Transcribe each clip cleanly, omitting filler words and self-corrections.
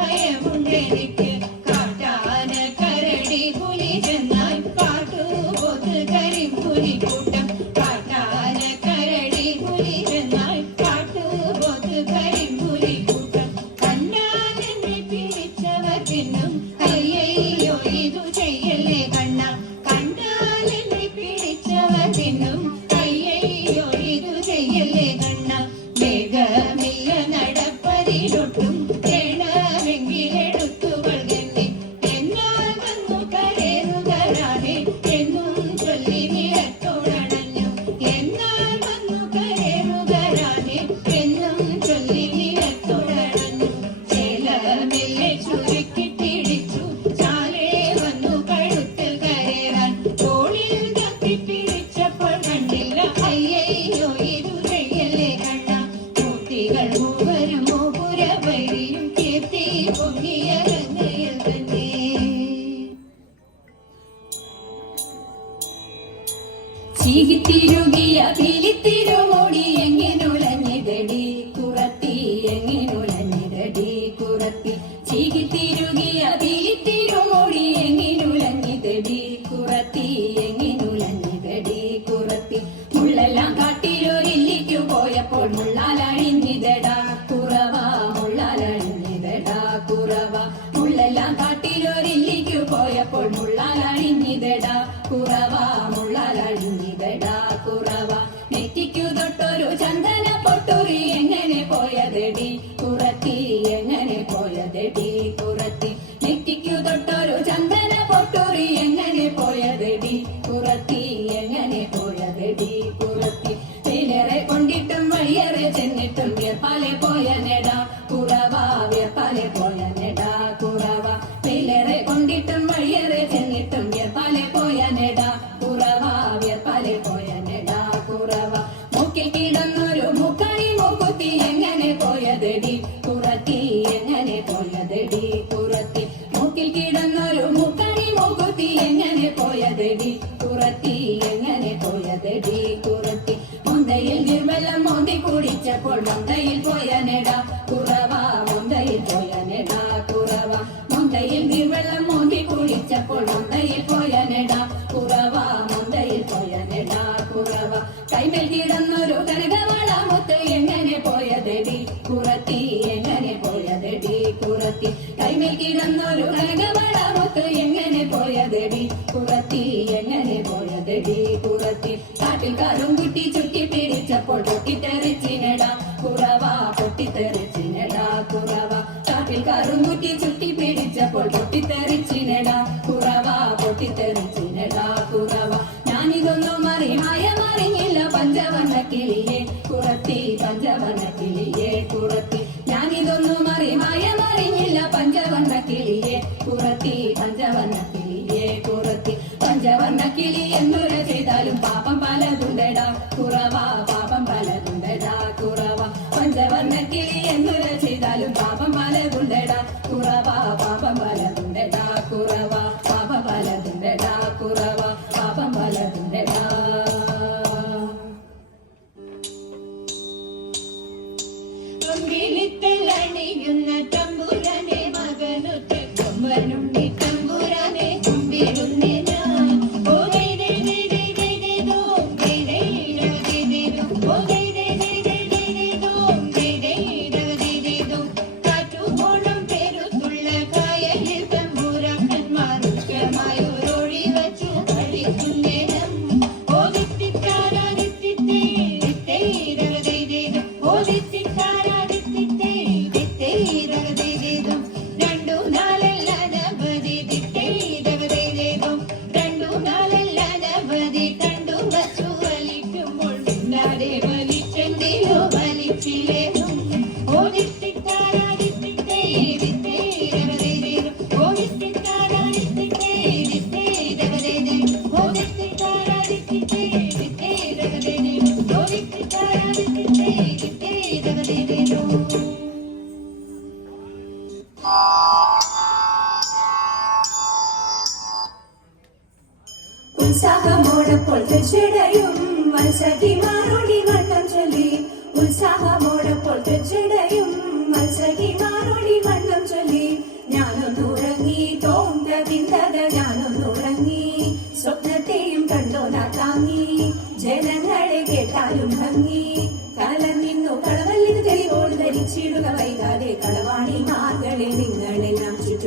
ഭയമുണ്ടെനിക്ക് കാട്ടാന കരടി പുലി ചെന്നായി കാട്ടുപോത്ത് കരിമ്പുലി കൂട്ടം കാട്ടാന കരടി പുലി ചെന്നായി കാട്ടുപോത്ത് കരിമ്പുലി കൂട്ടം കണ്ണാനെന്നെ പിടിച്ചവർ പിന്നും അയ്യയ്യോ ഇതു ചെയ്യല്ലേ കണ്ണ കണ്ടാലെന്നെ പിടിച്ചവർ പിന്നും അയ്യയ്യോ ഇതു ചെയ്യല്ലേ കണ്ണ വേഗമില്ല നടപ്പതിലൊട്ടും വേണമെങ്കിലെടുത്തുകൾ തന്നെ എന്നാൽ വന്നു കരയുകരാണേ എന്നും ചൊല്ലി നിലത്തോടണഞ്ഞു എന്നാൽ വന്നു കരയുകരാണേ എന്നും ചൊല്ലി നിലത്തോടണഞ്ഞു ചേലമെല്ലെ ചുരുക്കി പിടിച്ചു ചാലേ വന്നു കഴുത്തിൽ കയറാൻ തോളിൽ തപ്പി പിടിച്ചപ്പോൾ കണ്ടില്ല അയ്യയ്യോ ഇതു ചെയ്യല്ലേ കണ്ണ കുട്ടികൾ മൂവരുമോ പുരവരിയും കീർത്തി പൊങ്ങിയ ഗംഗയിൽ തന്നെ ചീകിത്തിരുകിയ പിലിത്തിരുമോടി എങ്ങിനുലഞ്ഞിതടി കുറത്തി എങ്ങിനുലഞ്ഞിതടി കുറത്തി ചീകിത്തിരുകിയ പിലിത്തിരുമോടി എങ്ങിനുലഞ്ഞിതടി കുറത്തി എങ്ങിനുലഞ്ഞിതടി കുറത്തി മുള്ളെല്ലാം കാട്ടിലൊരില്ലിക്കു പോയപ്പോൾ മുള്ളാലഴിഞ്ഞിതടാ കുറവ മുള്ളാലഴിഞ്ഞിതടാ കുറവ മുള്ളെല്ലാം കാട്ടിലൊരില്ലിക്കു പോയപ്പോൾ മുള്ളാലഴിഞ്ഞിതടാ കുറവ മുള്ളാലഴിഞ്ഞിതടാ കുറവ നെറ്റിക്കു തൊട്ടൊരു ചന്ദന പൊട്ടുറി എങ്ങനെ പോയതെടി കുറത്തി എങ്ങനെ പോയതെടി കുറത്തി നെറ്റിക്കു തൊട്ടൊരു ചന്ദന പൊട്ടുറി എങ്ങനെ പോയതെടി കുറത്തി എങ്ങനെ പോയതെടി കുറത്തി വേലേറെ കൊണ്ടിട്ടും വഴിയേറെ ചെന്നിട്ടും വിയർപ്പാലെ പോയ നെടാ കുറവ വിയർപ്പാലെ പോയ നെടാ കുറവ വേലേറെ കൊണ്ടിട്ടും വഴിയേറെ ചെന്നിട്ടും വിയർപ്പാലെ പോയ നെടാ കുറവ വിയർപ്പാലെ പോയ നെടാ കുറവ മൂക്കിൽ കിടന്നൊരു മുക്കണി മൂക്കുത്തി എങ്ങനെ പോയതെടി കുറത്തി എങ്ങനെ പോയതെടി കുറത്തി മൂക്കിൽ കിടന്നൊരു മുക്കണി മൂക്കുത്തി എങ്ങനെ പോയതെടി കുറത്തി എങ്ങനെ പോയതെടി കുറത്തി മുന്തയിൽ നിർമ്മലം മോന്തി കുടിച്ചപ്പോൾ മുന്തയിൽ പോയ നെടാ കുറവ മുന്തയിൽ പോയ നെടാ കുറവ മുന്തയിൽ നിർമ്മലം മോന്തി കുടിച്ചപ്പോൾ മുന്തയിൽ പോയ നെടാ കുറവ മുന്തയിൽ പോയ നെടാ കുറവ കൈമേൽ കിടന്നൊരു കനകവള മുത്ത് എങ്ങനെ പോയതെടി കുറത്തി എങ്ങനെ പോയതെടി കുറത്തി കൈമേൽ കിടന്നൊരു കനകവള മുത്ത് എങ്ങനെ പോയതെടി കുറത്തി എങ്ങനെ പോയതെടി കുറത്തി കാട്ടിൽ കറുംകുട്ടി ചുറ്റി പിടിച്ചപ്പോൾ പൊട്ടിത്തെറിച്ചിനടാ കുറവ പൊട്ടിത്തെറിച്ചിനടാ കുറവ കാട്ടിൽ കറുംകുട്ടി ചുറ്റി പിടിച്ചപ്പോൾ പൊട്ടിത്തെറിച്ചിനടാ കുറവ പൊട്ടിത്തെറിച്ചിനടാ കുറവ ഞാനിതൊന്നും മറിഞ്ഞില്ല പഞ്ചവർണ്ണ കിളിയെ കുറത്തി പഞ്ചവർണ്ണ കിളിയെ കുറത്തി ഞാനിതൊന്നും മറിഞ്ഞില്ല പഞ്ചവർണ്ണ കിളിയെ കുറത്തി പഞ്ചവർണ്ണ കിളിയെ കുറത്തി പഞ്ചവർണ്ണ കിളി എന്നുര ചെയ്താലും പാപം പലതുണ്ടടാ കുറവ പാപം പലതുണ്ടടാ കുറവ പഞ്ചവർണ്ണ കിളി എന്നുര ചെയ്താലും പാപം പലതുണ്ടടാ കുറവ പാപം പലതുണ്ടടാ കുറവ പാപം പലതുണ്ടടാ കുറവ പാപം പലതുണ്ടടാ അണിയുന്ന തമ്പുരാനെ മകനൊത്ത കൊമ്പനുണ്ണി തമ്പുരാനെ കുമ്പിടുന്നേ ഞാൻ ഓ ദേ ദേ ദേ ദേ ദേ ദേ ദോം ദേ ദേ ദേ ദേ ദോം ഓ ദേ ദേ ദേ ദേ ദേ ദേ ദോം ദേ ദേ ദേ ദേ ദോം കാറ്റുപോണം പെരുത്തുള്ള കായലിൽ തമ്പുരാക്കന്മാർ ഉച്ചമായൊരൊഴി വച്ചു കളിക്കുന്നേരം ഓ ദിത്തിക്കാരാ ദിത്തിത്തേ ദിത്തേ ദേ ദേ ദേ ദോം ഓ ദിത്തിക്കാരാ ദിത്തിത്തേ ദിത്തേ ദേ ദേ ദേ ദോം രണ്ടു നാലല്ല നവതി ദിത്തേ ദേ ദേ ദേ ദോം രണ്ടു നാലല്ല നവതി കണ്ടു വച്ചു വലിക്കുമ്പോൾ മിണ്ടാതെ വലിച്ചെങ്കിലോ വലിച്ചില്ലേതും ഓ ദിത്തിക്കാരാ ദിത്തിത്തേ ദിത്തേ ദേ ദേ ദേ ദോം ഓ ദിത്തിക്കാരാ ദിത്തിത്തേ ദിത്തേ ദേ ദേ ദേ ഓ ദിത്തിക്കാരാ ദിത്തിത്തേ ദിത്തേ ദേ ദേ ദേ ഓ ദിത്തിക്കാരാ ദിത്തിത്തേ ദിത്തേ ദേ ദേ ദേ ദോം ഉത്സാഹമോടപ്പോൾ തെച്ചടയും മത്സഖിമാരോടി വണ്ണം ചൊല്ലി ഉത്സാഹമോടപ്പോൾ തെച്ചടയും മത്സഖിമാരോടി വണ്ണം ചൊല്ലി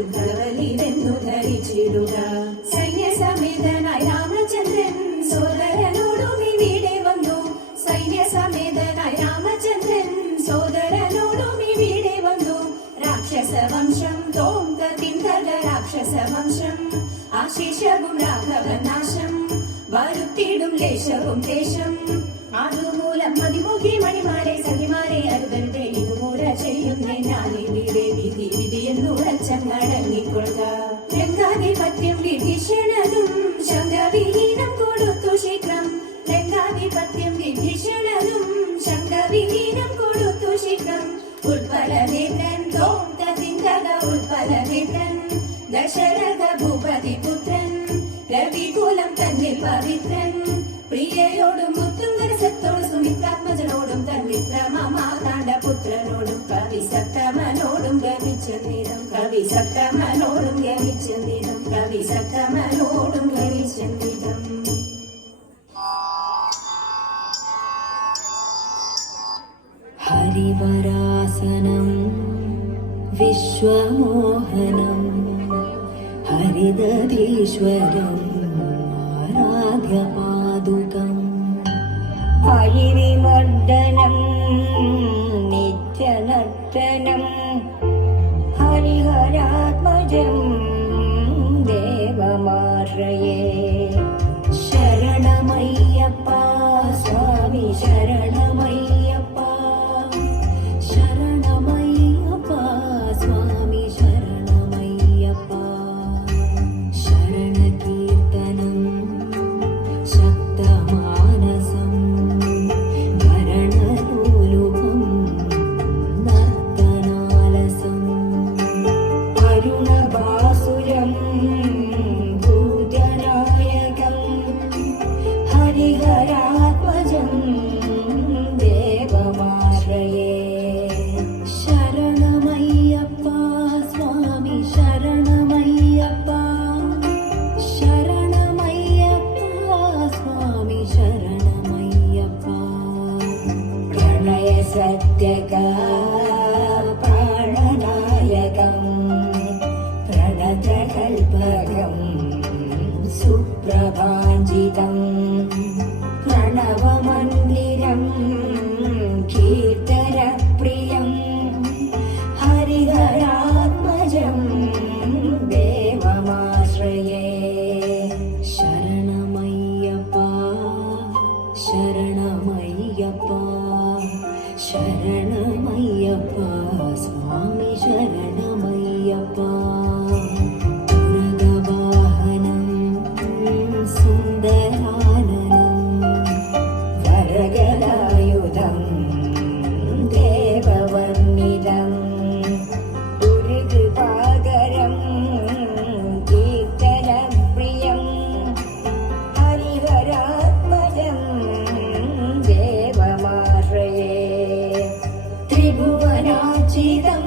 ശുദ്ധവലിതെന്നു ധരിച്ചിടുക. സൈന്യസമേതനായി രാമചന്ദ്രൻ സോദരനോടും ഇവിടെ വന്നു. സൈന്യസമേതനായി രാമചന്ദ്രൻ സോദരനോടും ഇവിടെ വന്നു. രാക്ഷസവംശം തോങ്കതിന്തക രാക്ഷസവംശം ആശിഷവും രാഘവനാശം വരുത്തിടും ലേശവും ദേശം. അതുമൂലം മതിമുഖി മണിമാരെ സഖിമാരെ അരുതരുതേ ഇതുമൂല ചെയ്യുന്നേ ഞാനിവിടെ വിധി വിധിയെന്നുറച്ചങ്ങടങ്ങിക്കൊള്ളുക. രംഗാധിപത്യം വിഭീഷണനും ശങ്കവിഹീനം കൊടുത്തു ശീഘ്രം. രംഗാധിപത്യം വിഭീഷണനും ശങ്കവിഹീനം കൊടുത്തു ശീഘ്രം. ഉൽപ്പലനേത്രൻ തോങ്കതിന്തക ഉൽപ്പലനേത്രൻ ദശരഥ ഭൂപതി പുത്രൻ രവികുലം തന്നിൽ പവിത്രൻ. പ്രിയയോടും മുത്തുങ്കരസത്തോടും സുമിത്രാത്മജനോടും തൻമിത്രമാതാണ്ഡപുത്രനോടും കവിസപ്തമനോടും ഗമിച്ചെന്നിടം. കവിസപ്തമനോടും ഗമിച്ചെന്നിടം. കവിസപ്തമനോടും ഗമിച്ചെന്നിടം. ഹരിവരാസനം വിശ്വമോഹനം ഹരിദരീശ്വരം ആരാധ്യപാദുകം. ഹരിവിമർദ്ദനം നിത്യനർത്തനം ഹരിഹരാത്മജം ദേവമാശ്രയേ. ശരണമയ്യപ്പ സ്വാമി ശരണമയ്യപ്പ. ശരണമയ്യപ്പ സ്വാമി ശരണമയ്യപ്പ. ശരണകീർത്തനം ശക്തമാനസം ഭരണലോലുപം നർത്തനാലസം. അരുണഭാസുരം ഭൂതനായകം ഹരിഹരാത്മജം ദേവമാശ്രയേ. ശരണമയ്യപ്പ സ്വാമി ശരണമയ്യപ്പ. ശരണമയ്യപ്പ സ്വാമി ശരണമയ്യപ്പ. പ്രണയ സത്യക പ്രാണനായകം പ്രണതകൽപകം സുപ്രഭാഞ്ജിതം. പ്രണവമന്ദിരം കീർത്തനപ്രിയം ഹരിഹരാത്മജം ദേവമാശ്രയേ. ശരണമയ്യപ്പ ശരണമയ്യപ്പ. ശരണമയ്യപ്പ സ്വാമി ശരണമയ്യപ്പ. പുരഗവാഹനം സുന്ദരാനനം വരഗലായുധം ദേവവർണ്ണിതം. ഉരുകൃപാകരം കീർത്തനപ്രിയം ഹരിഹരാത്മജം ദേവമാശ്രയേ. ത്രിഭുവനാചിതം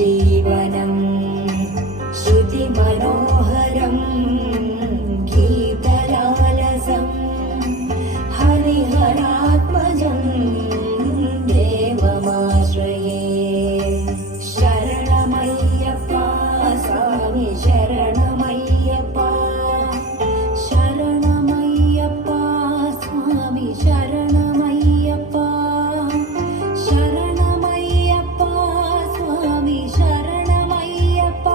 ജീവനം ശ്രുതിമനോഹരം ഗീതലാലസം ഹരിഹരാത്മജം ദേവമാശ്രയേ ശരണമയ്യപ്പ സ്വാമി ശരണമയ്യപ്പ ശരണമയ്യപ്പ സ്വാമി ശരണമയ്യപ്പ ശരണമയ്യപ്പ സ്വാമി ശരണമയ്യപ്പ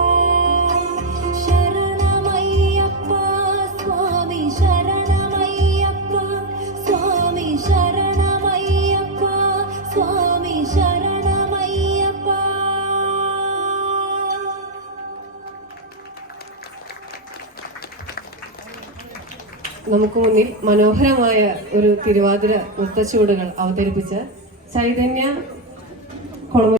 ശരണമയ്യപ്പ സ്വാമി ശരണമയ്യപ്പ സ്വാമി ശരണമയ്യപ്പ സ്വാമി ശരണമയ്യപ്പ. നമുക്ക് മുന്നിൽ മനോഹരമായ ഒരു തിരുവാതിര നൃത്തച്ചുവടുകൾ അവതരിപ്പിച്ച ചൈതന്യ